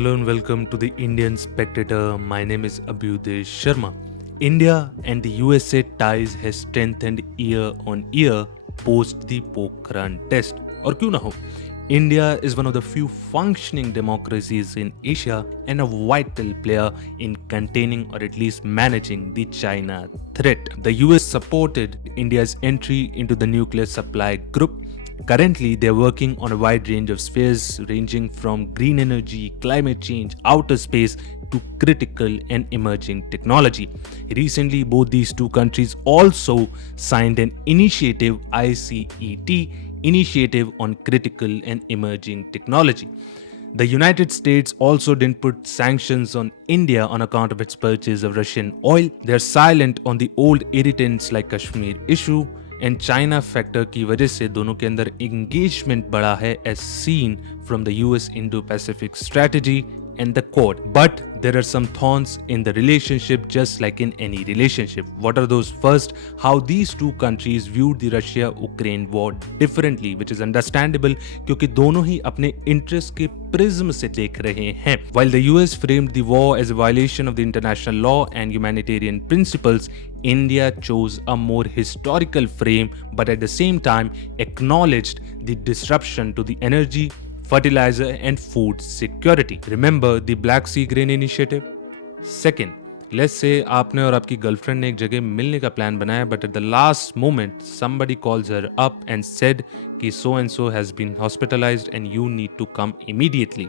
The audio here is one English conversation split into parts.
Hello and welcome to the Indian Spectator. My name is Abhyudesh Sharma. India and the USA ties has strengthened year on year post the Pokhran test. और क्यों ना हो, India is one of the few functioning democracies in Asia and a vital player in containing or at least managing the China threat. The US supported India's entry into the nuclear supply group. Currently, they're working on a wide range of spheres ranging from green energy, climate change, outer space to critical and emerging technology. Recently, both these two countries also signed an initiative, ICET, Initiative on Critical and Emerging Technology. The United States also didn't put sanctions on India on account of its purchase of Russian oil. They're silent on the old irritants like Kashmir issue and China factor की वजह से दोनों के अंदर engagement बढ़ा है as seen from the US Indo Pacific strategy and the Quad. But there are some thorns in the relationship, just like in any relationship. What are those? First, how these two countries viewed the Russia-Ukraine war differently, which is understandable क्योंकि दोनों ही अपने interest के prism से देख रहे हैं. While the US framed the war as a violation of the international law and humanitarian principles, India chose a more historical frame, but at the same time acknowledged the disruption to the energy, fertilizer and food security. Remember the Black Sea Grain Initiative? Second, let's say आपने और आपकी girlfriend ने एक जगह मिलने का plan बनाया, but at the last moment somebody calls her up and said कि so and so has been hospitalized and you need to come immediately.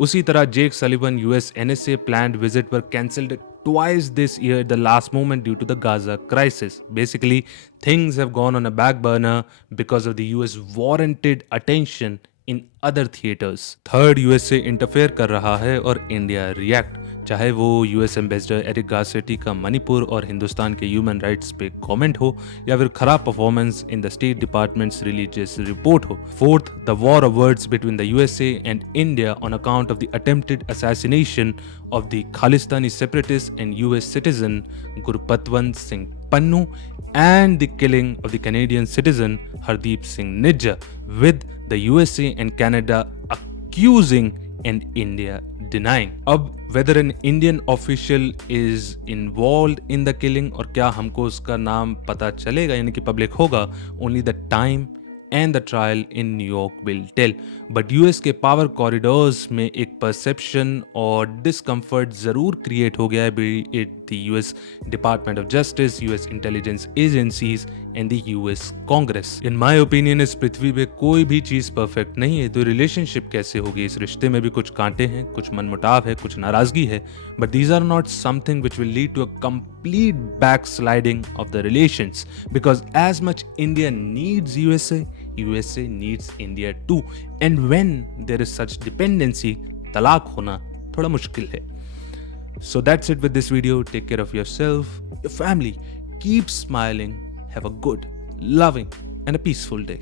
उसी तरह Jake Sullivan US NSA planned visit were cancelled twice this year at the last moment due to the Gaza crisis. Basically, things have gone on a back burner because of the US warranted attention in other theaters. Third, USA interfere कर रहा है और India react, चाहे वो US ambassador Eric Garcetti का मणिपुर और हिंदुस्तान के human rights पे कमेंट हो या फिर खराब performance in the state departments religious report हो. Fourth, the war of words between the USA and India on account of the attempted assassination of the Khalistani separatist and US citizen Gurpatwant Singh Pannu and the killing of the Canadian citizen Hardeep Singh Nijjar, with the USA and Canada accusing and India denying. अब whether an Indian official is involved in the killing और क्या हमको उसका नाम पता चलेगा यानी कि पब्लिक होगा, only the time and the trial in New York will tell. But US के पावर कॉरिडोर्स में एक परसेप्शन और डिस्कम्फर्ट ज़रूर क्रिएट हो गया है, be it the US Department of Justice, US Intelligence Agencies and the US Congress. In my opinion, इस पृथ्वी पे कोई भी चीज़ परफेक्ट नहीं है, तो रिलेशनशिप कैसे होगी? इस रिश्ते में भी कुछ कांटे हैं, कुछ मनमुटाव है, कुछ नाराज़गी है, but these are not something which will lead to a complete backsliding of the relations, because as much India needs USA needs India too, and when there is such dependency, तलाक होना थोड़ा मुश्किल है. So that's it with this video. Take care of yourself, your family. Keep smiling. Have a good, loving and a peaceful day.